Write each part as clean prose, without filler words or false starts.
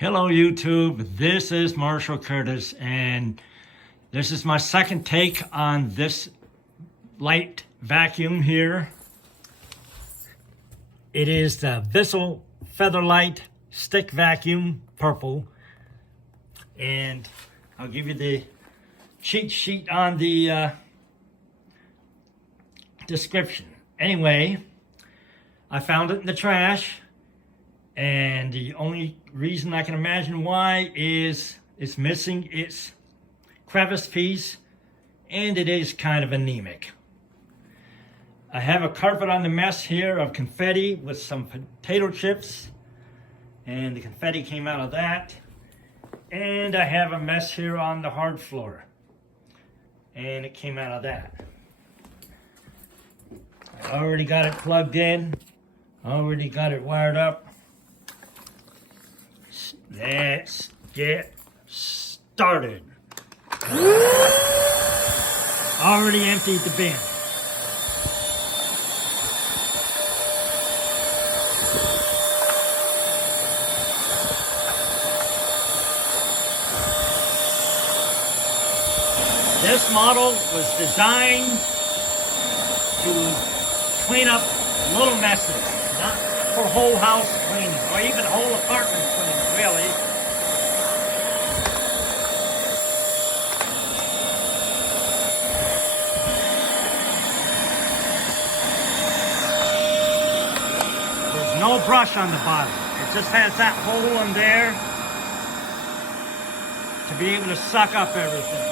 Hello YouTube, this is Marshall Curtis and this is my second take on this light vacuum here. It is the Bissell Featherweight stick vacuum, purple, and I'll give you the cheat sheet on the description. Anyway, I found it in the trash. And the only reason I can imagine why is it's missing its crevice piece, and it is kind of anemic. I have a carpet on the mess here of confetti with some potato chips, and the confetti came out of that. And I have a mess here on the hard floor, and it came out of that. I already got it plugged in, already got it wired up. Let's get started. Already emptied the bin. This model was designed to clean up little messes, not for whole house cleaning or even whole apartment cleaning, really. There's no brush on the bottom. It just has that hole in there to be able to suck up everything.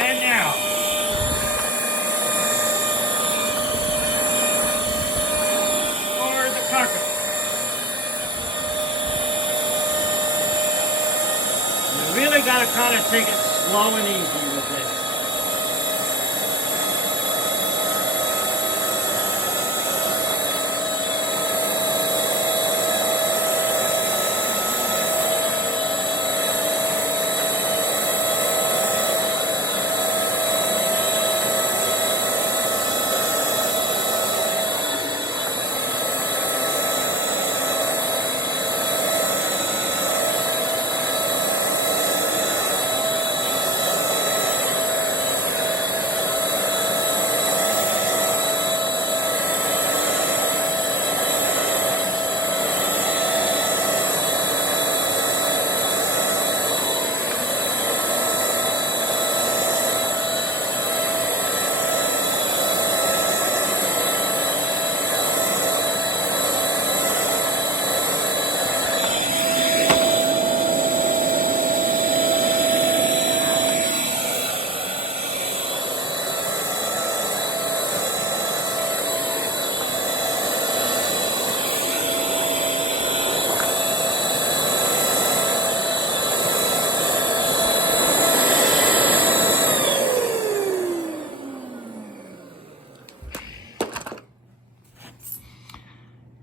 And now, for the carpet. You really got to kind of take it slow and easy with this.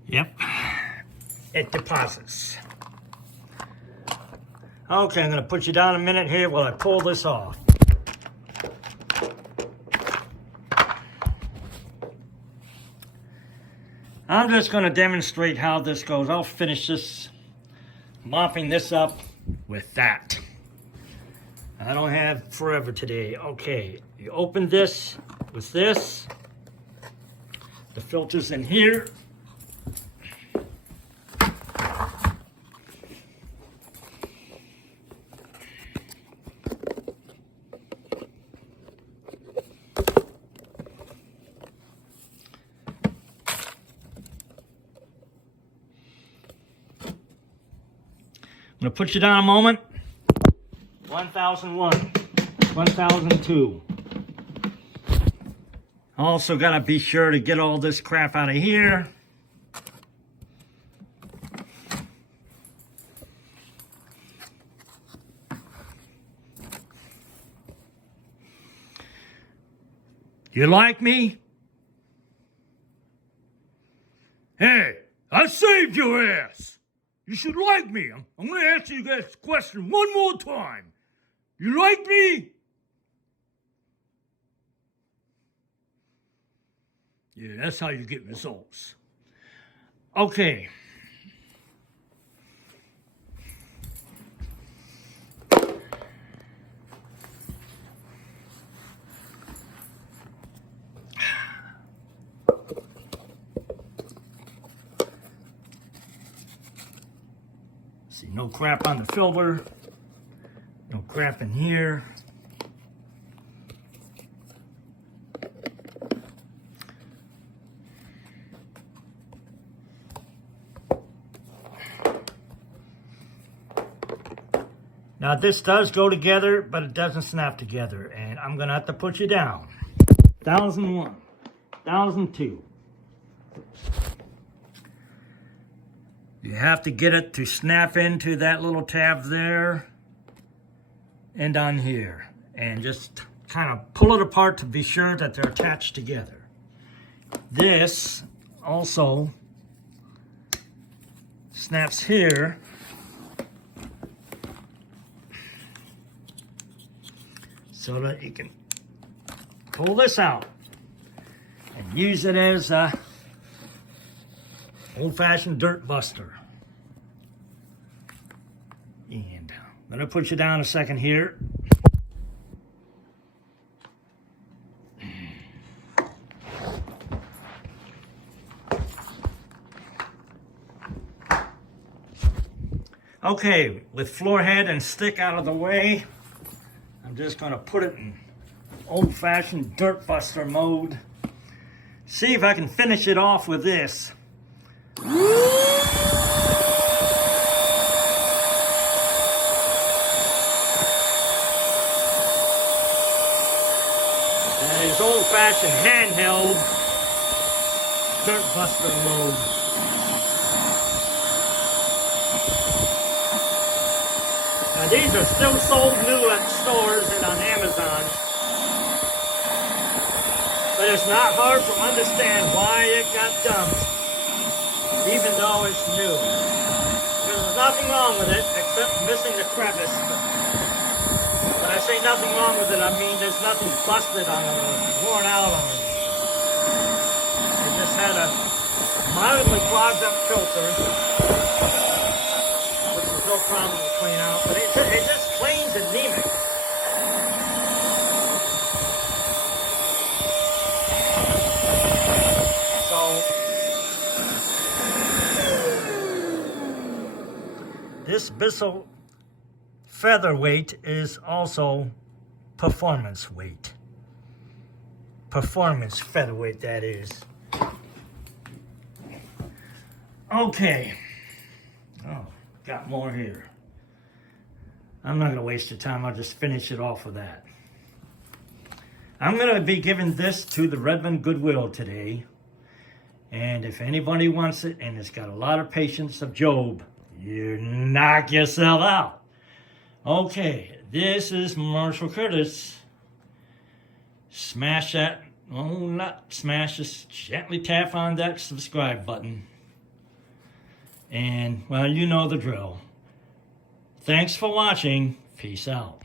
Yep, it deposits. Okay, I'm going to put you down a minute here while I pull this off. I'm just going to demonstrate how this goes. I'll finish this, mopping this up with that. I don't have forever today. Okay, you open this with this. The filter's in here. I'm going to put you down a moment. 1001, 1002. Also got to be sure to get all this crap out of here. You like me? Hey, I saved your ass. You should like me. I'm going to ask you this question one more time. You like me? Yeah, that's how you get results. Okay. See, no crap on the filter. No crap in here. Now this does go together, but it doesn't snap together, and I'm gonna have to put you down. 1001, 1002. You have to get it to snap into that little tab there and on here, and just kind of pull it apart to be sure that they're attached together. This also snaps here. So that you can pull this out and use it as a old-fashioned dirt buster. And I'm gonna put you down a second here. Okay, with floor head and stick out of the way, I'm just gonna put it in old-fashioned dirt buster mode. See if I can finish it off with this. That is old-fashioned handheld dirt buster mode. Now these are still sold new at stores and on Amazon. But it's not hard to understand why it got dumped, even though it's new. There's nothing wrong with it except missing the crevice. When I say nothing wrong with it, I mean there's nothing busted on it or worn out on it. It just had a mildly clogged up filter, which is no problem to clean out, but it just cleans anemic. So, this Bissell Featherweight is also performance weight. Performance featherweight, that is. Okay. Oh, got more here. I'm not going to waste your time. I'll just finish it off with that. I'm going to be giving this to the Redmond Goodwill today. And if anybody wants it and it's got a lot of patience of Job, you knock yourself out. Okay, this is Marshall Curtis. Smash that, well, not smash, just gently tap on that subscribe button. And, well, you know the drill. Thanks for watching. Peace out.